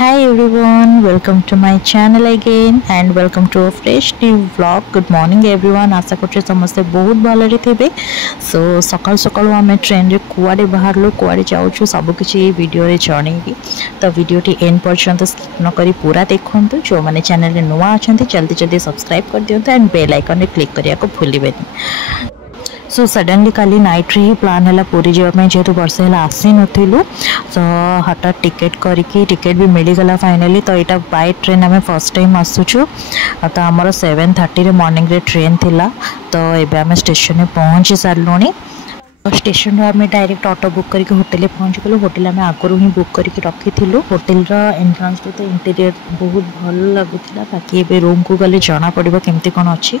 Hi everyone, welcome to my channel again and welcome to a fresh new vlog. Good morning everyone. आशा करछे समस्ते बहुत भलरे थिबे. सो सकाल सकाल आमे ट्रेन रे कुआडे बाहरलो कुआडे जाउछु सब किछि वीडियो रे जणेबी. तो वीडियो टी एंड पर्यंत स्किप न करी पूरा देखंतु. जो माने चैनल रे नवा अछंती जल्दी जल्दी सब्सक्राइब कर दियंतु एंड बेल आइकन रे क्लिक करिया को भूलिबेनी. सो सडनली काली नाइट रे ही प्लान है पूरी जावाई जेहेतु वर्षे है आसी नु सो हठात टिकेट करके टिकेट भी मिलगला फाइनाली. तो यहाँ बाय ट्रेन आम फर्स्ट टाइम आसुचु. तो आमर 7:30 रे मॉर्निंग रे ट्रेन थिला. तो एबे आम स्टेशन में पहुँची सारूँ. स्टेशन आम डायरेक्ट ऑटो बुक करके होटेल पहुँची गलु. होटेल आम आगुरी ही बुक करके रखी होटेल एंट्रांस तो इंटीरियर बहुत भल लगुला. बाकी एबे रूम को गले जना पड़ो केमती कौन अच्छी.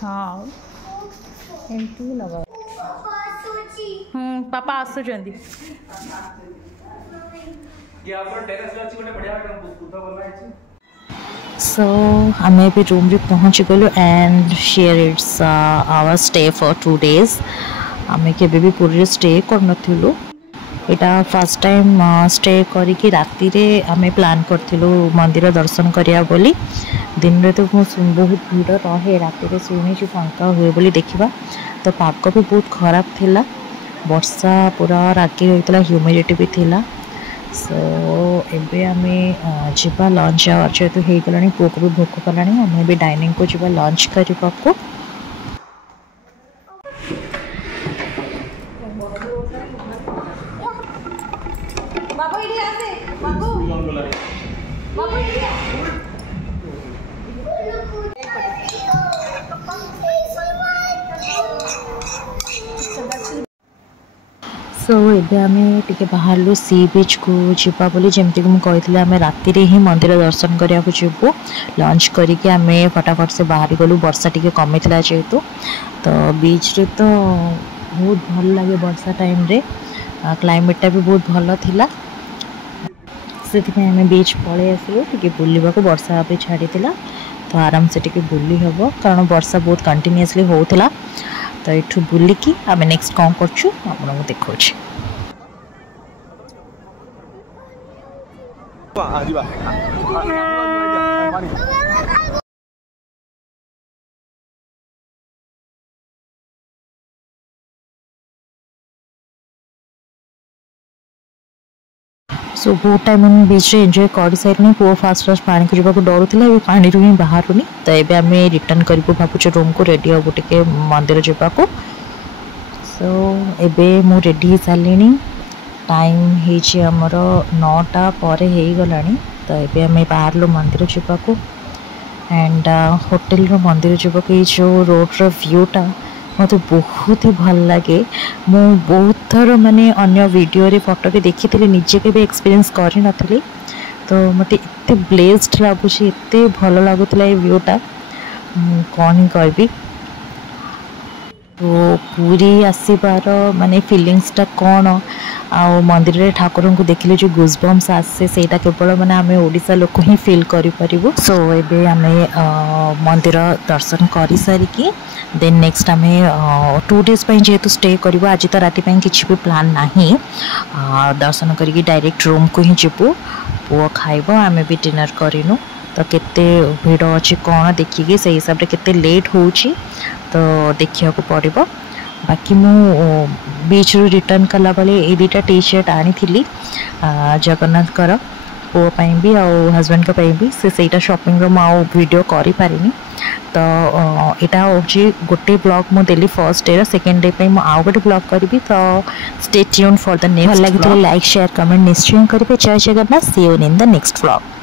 हाँ एमती लगा. पापा आसुचंदी. सो आम भी रूम रे पहुँची गलु and here it's our stay for 2 days. आम के भी पूरी स्टे कर यहाँ फर्स्ट टाइम स्टे करिकी राति रे आमे प्लान करथिलु मंदिर दर्शन करिया बोली. दिन रे तो बहुत भीड़ रहे राति रे सुनी फांका हुए बोली देखिबा. तो पाग भी बहुत खराब थिला. वर्षा पूरा रागी होइतला ह्यूमिडिटी भी थिला. सो एबे आमे जिबा लंच आवर जेतु हे गलानी पुओ को भी भोक कलानी. आमे भी डाइनिंग को जिबा लंच करिबा को. सो एबे आमे टिके बाहरलु सी बीच को जिबा बोली जेमती को कही आम राति रे ही मंदिर दर्शन करिया को जीवु. लंच करके आमे फटाफट से बाहरी गलु. वर्षा टिके कमी थिला जेहेतु. तो बीच रे तो बहुत भल लगे वर्षा टाइम रे. क्लाइमेटा भी बहुत भल थिला. से आम बीच पलि आसलु टिके बुलवा को. वर्षा अभी छाड़ी थिला तो आराम से टिके बुली हबो कारण वर्षा बहुत कंटिन्यूअसली होउथिला. तो ये बुलिकी आम नेक्स्ट कौन करछु आपको देखो. सो बहुत टाइम हम बीच रे एंजॉय कर सारे. पुओ फास्ट फास्ट पानी को जावाक डरुला. पानी रू ही बाहरुनी. तो ये आम रिटर्न करूँ भावुँ रूम को रेडी हबू टिके मंदिर जावाक. सो एबे मु रेडी सारे. टाइम होमर 9टा पर हो गला. तो ये आम बाहर मंदिर जावाक एंड होटेल मंदिर जावाक. जो रोड व्यूटा मत बहुत ही भल लगे. मु बहुत थर माने अन्य वीडियो रे फोटो रे देखी थी निजे के भी एक्सपीरियंस करी नथली. तो मत इतने ब्लेस्ड लगुच एत भल लगुला ये व्यूटा कौन ही कहबी. तो पूरी आसबार माने फीलिंग्सटा कौन आ मंदिर रे ठाकुर को देखिले जो गुजबम्स आसे सेटा केवल माने आमे ओडिसा लोक ही फील करि परिबो. सो एबे आमे मंदिर दर्शन करि सारिकी देन नेक्स्ट आमे 2 days पई जेतु स्टे करिवो. आज तो राति पई किछि भी प्लान नाही. दर्शन करिकी डायरेक्ट रूम को ही जिवो. पुओ खाइबो आमे भी डिनर करिनु. तो केते भीड़ अच्छी कौन देखिए से हिसाब से केते लेट होची तो देखिया को पड़िबो. बाकी मु बीच रू रिटर्न कला बेले ए 2टा टी शर्ट आनी थी जगन्नाथ कर पुओ पाई भी और हस्बैंड का पाई भी सेटा शॉपिंग रो माउ वीडियो करि पारिनी. तो एटा होची गोटे ब्लॉग मु देली फर्स्ट डे. सेकंड डे पे मु आउ गोटे ब्लॉग करबी. तो stay tuned for the next. भल लागिले लाइक शेयर कमेंट निश्चय करिवे. जय जगन्नाथ. See you in the next blog.